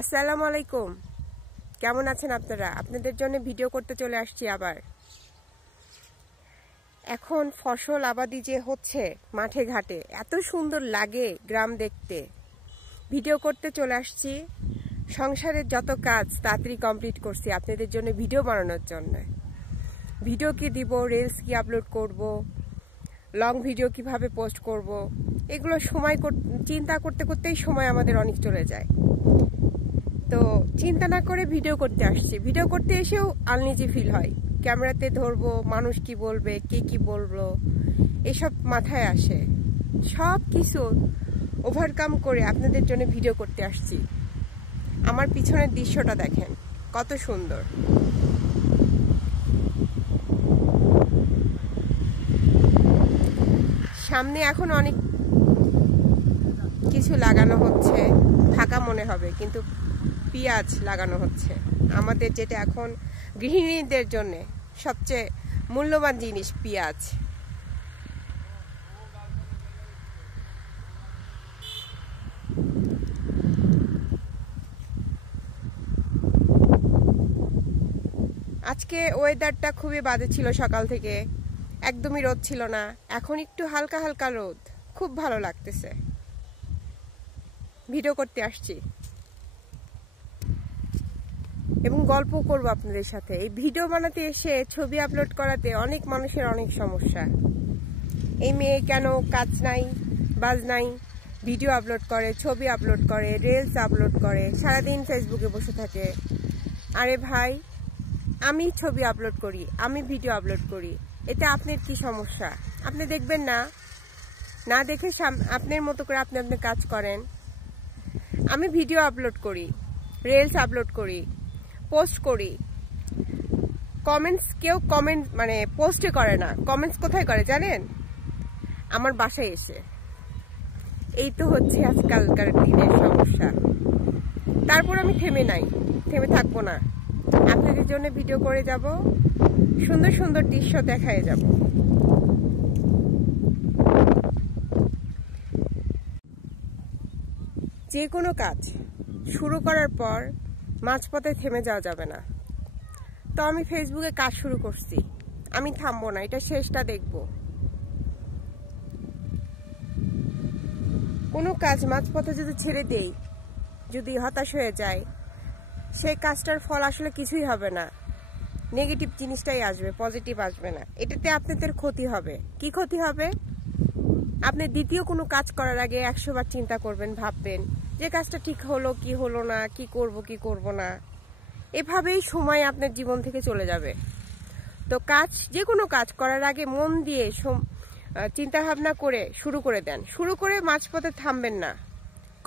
আসসালামু আলাইকুম। কেমন আছেন আপনারা? আপনাদের জন্য ভিডিও করতে চলে আসছি আবার। এখন ফসল আবাদি যে হচ্ছে মাঠে ঘাটে, এত সুন্দর লাগে গ্রাম দেখতে। ভিডিও করতে চলে আসছি। সংসারের যত কাজ তাড়াতাড়ি কমপ্লিট করছি আপনাদের জন্য ভিডিও বানানোর জন্য। ভিডিও কি দিব, রিলস কি আপলোড করব, লং ভিডিও কিভাবে পোস্ট করব, এগুলো চিন্তা করতে করতেই সময় আমাদের অনেক চলে যায়। তো চিন্তা না করে ভিডিও করতে আসছি। ভিডিও করতে এসেও আনইজি ফিল হয়। ক্যামেরাতে ধরবো, মানুষ কি বলবে, কে কি বলবো, এসব মাথায় আসে। সব কিছু ওভারকাম করে আপনাদের জন্য ভিডিও করতে আসছি। আমার পিছনের দৃশ্যটা দেখেন, কত সুন্দর। সামনে এখন অনেক কিছু লাগানো হচ্ছে, ফাঁকা মনে হবে, কিন্তু পেঁয়াজ লাগানো হচ্ছে। আমাদের যেটা এখন গৃহিণীদের জন্য সবচেয়ে মূল্যবান জিনিস পেঁয়াজ। আজকে ওয়েদারটা খুবই বাজে ছিল, সকাল থেকে একদমই রোদ ছিল না। এখন একটু হালকা হালকা রোদ, খুব ভালো লাগতেছে। ভিডিও করতে আসছি এবং গল্প করব আপনাদের সাথে। এই ভিডিও বানাতে এসে ছবি আপলোড করাতে অনেক মানুষের অনেক সমস্যা। এই মেয়ে কেন কাজ নাই, বাজ নাই, ভিডিও আপলোড করে, ছবি আপলোড করে, রিলস আপলোড করে, সারাদিন ফেসবুকে বসে থাকে। আরে ভাই, আমি ছবি আপলোড করি, আমি ভিডিও আপলোড করি, এতে আপনার কি সমস্যা? আপনি দেখবেন না? না দেখে আপনার মতো করে আপনি আপনার কাজ করেন। আমি ভিডিও আপলোড করি, রিলস আপলোড করি, পোস্ট করি। কেউ কমেন্ট পোস্টে করে না, কমেন্টস কোথায় করে জানেন? আমার বাসায় এসে। এই তো হচ্ছে আজকালকার দিনের সমস্যা। তারপর আমি থেমে থাকবো না। আপনাদের জন্য ভিডিও করে যাব, সুন্দর সুন্দর দৃশ্য দেখায় যাব। যে কোনো কাজ শুরু করার পর মাঝপথে থেমে যাওয়া যাবে না। তো আমি ফেসবুকে কাজ শুরু করছি, আমি থামবো না, এটা শেষটা দেখব। কোনো কাজ মাঝপথে যদি ছেড়ে দেই, যদি হতাশ হয়ে যায়, সেই কাজটার ফল আসলে কিছুই হবে না। নেগেটিভ জিনিসটাই আসবে, পজিটিভ আসবে না। এটাতে আপনাদের ক্ষতি হবে। কি ক্ষতি হবে? আপনি দ্বিতীয় কোনো কাজ করার আগে 100 বার চিন্তা করবেন, ভাববেন যে কাজটা ঠিক হলো কি হলো না, কি করব না। এভাবেই সময় আপনার জীবন থেকে চলে যাবে। তো যে কোনো কাজ করার আগে মন দিয়ে চিন্তা ভাবনা করে শুরু করে দেন। শুরু করে মাঝপথে থামবেন না,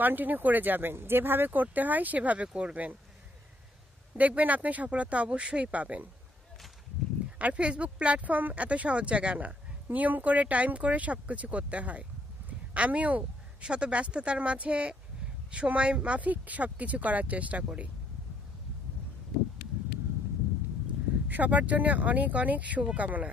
কন্টিনিউ করে যাবেন। যেভাবে করতে হয় সেভাবে করবেন, দেখবেন আপনি সফলতা অবশ্যই পাবেন। আর ফেসবুক প্ল্যাটফর্ম এত সহজ জায়গা না, নিয়ম করে টাইম করে সবকিছু করতে হয়। আমিও শত ব্যস্ততার মাঝে সময় মাফিক সবকিছু করার চেষ্টা করি। সবার জন্য অনেক অনেক শুভকামনা।